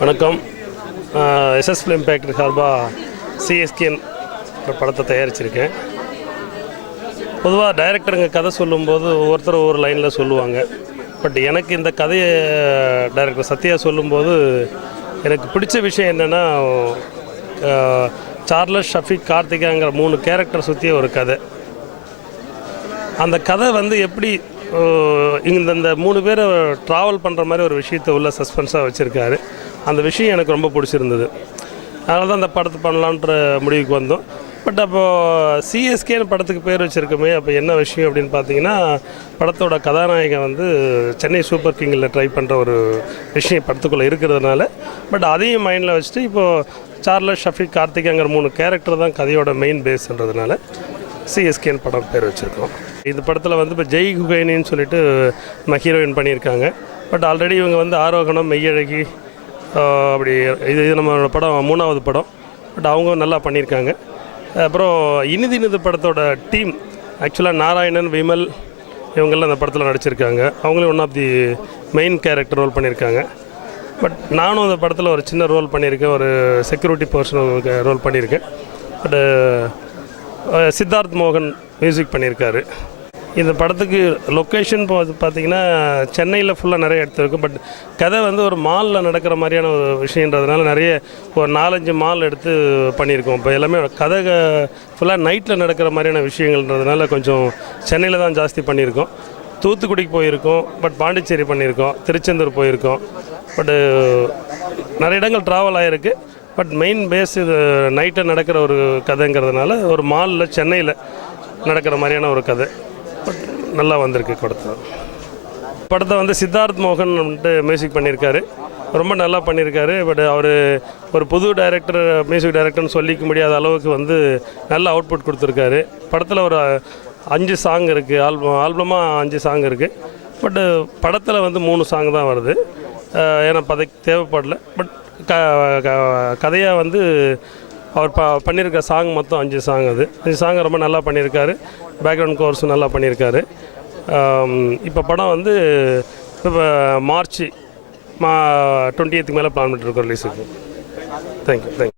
வணக்கம். SS film factory சார்பாக சிஎஸ்கேன் படத்தை தயாரிச்சிருக்கேன். பொதுவாக டைரக்டருங்க கதை சொல்லும்போது ஒவ்வொருத்தர் ஒவ்வொரு லைனில் சொல்லுவாங்க. பட் எனக்கு இந்த கதையை டைரக்டர் சத்யா சொல்லும்போது எனக்கு பிடிச்ச விஷயம் என்னென்னா, சார்லஸ், ஷஃபீக், கார்த்திகாங்கிற 3 கேரக்டர் சுற்றி ஒரு கதை. அந்த கதை எப்படி இந்த 3 பேரை ட்ராவல் பண்ணுற மாதிரி ஒரு விஷயத்தை உள்ள சஸ்பென்ஸாக வச்சுருக்காரு. அந்த விஷயம் எனக்கு ரொம்ப பிடிச்சிருந்தது. அதனால தான் அந்த படத்தை பண்ணலான்ற முடிவுக்கு வந்தோம். பட் அப்போது சிஎஸ்கேன்னு படத்துக்கு பேர் வச்சுருக்கோமே, அப்போ என்ன விஷயம் அப்படின்னு பார்த்தீங்கன்னா, படத்தோட கதாநாயகன் சென்னை சூப்பர் கிங்கில் ட்ரை பண்ணுற ஒரு விஷயம் படத்துக்குள்ளே இருக்கிறதுனால, பட் அதையும் மைண்டில் வச்சுட்டு இப்போது சார்லஸ், ஷஃபீக், கார்த்திகாங்கிற 3 கேரக்டர் தான் கதையோட மெயின் பேஸ்ன்றதுனால சிஎஸ்கேன்னு படம் பேர் வச்சுருக்கோம். இந்த படத்தில் இப்போ ஜெய் குகைனின்னு சொல்லிட்டு ஹீரோயின் பண்ணியிருக்காங்க. பட் ஆல்ரெடி இவங்க ஆரோகணம், மெய்யழகி, அப்படி இது நம்மளோட படம் 3வது படம். பட் அவங்க நல்லா பண்ணியிருக்காங்க. அப்புறம் இனிது படத்தோட டீம் ஆக்சுவலாக நாராயணன், விமல் இவங்கெல்லாம் அந்த படத்தில் நடிச்சிருக்காங்க. அவங்களும் one of the main character role பண்ணியிருக்காங்க. பட் நானும் அந்த படத்தில் ஒரு சின்ன ரோல் பண்ணியிருக்கேன், ஒரு செக்யூரிட்டி பர்சன் ரோல் பண்ணியிருக்கேன். பட்டு சித்தார்த் மோகன் மியூசிக் பண்ணியிருக்காரு. இந்த படத்துக்கு லொக்கேஷன் பார்த்திங்கன்னா சென்னையில் ஃபுல்லாக நிறைய எடுத்துருக்கும். பட் கதை ஒரு மாலில் நடக்கிற மாதிரியான ஒரு விஷயன்றதுனால நிறைய ஒரு 4-5 மால் எடுத்து பண்ணியிருக்கோம். இப்போ எல்லாமே கதை ஃபுல்லாக நைட்டில் நடக்கிற மாதிரியான விஷயங்கள்ன்றதுனால கொஞ்சம் சென்னையில் தான் ஜாஸ்தி பண்ணியிருக்கோம். தூத்துக்குடிக்கு போயிருக்கோம், பட் பாண்டிச்சேரி பண்ணியிருக்கோம், திருச்செந்தூர் போயிருக்கோம். பட்டு நிறைய இடங்கள் ட்ராவல் ஆகிருக்கு. பட் மெயின் பேஸ் இது நைட்டில் நடக்கிற ஒரு கதைங்கிறதுனால ஒரு மாலில் சென்னையில் நடக்கிற மாதிரியான ஒரு கதை. பட் நல்லா வந்திருக்கு படத்தை சித்தார்த் மோகன் மியூசிக் பண்ணியிருக்காரு. ரொம்ப நல்லா பண்ணியிருக்காரு. பட் அவர் ஒரு புது டைரக்டர், மியூசிக் டைரக்டர்னு சொல்லிக்க முடியாத அளவுக்கு நல்ல அவுட்புட் கொடுத்துருக்காரு. படத்தில் ஒரு 5 சாங் இருக்குது. ஆல்பமாக 5 சாங் இருக்குது. பட்டு படத்தில் 3 சாங் தான் வருது. ஏன்னா தேவைப்படல. பட் கதையாக அவர் பண்ணியிருக்க சாங் மொத்தம் 5 சாங். அது 5 சாங் ரொம்ப நல்லா பண்ணியிருக்காரு. பேக்ரவுண்ட் கோர்ஸும் நல்லா பண்ணியிருக்காரு. இப்போ படம் இப்போ மார்ச் 20th மேலே பிளான் பண்ணிட்டுருக்கோம் ரிலீஸுக்கு. தேங்க்யூ.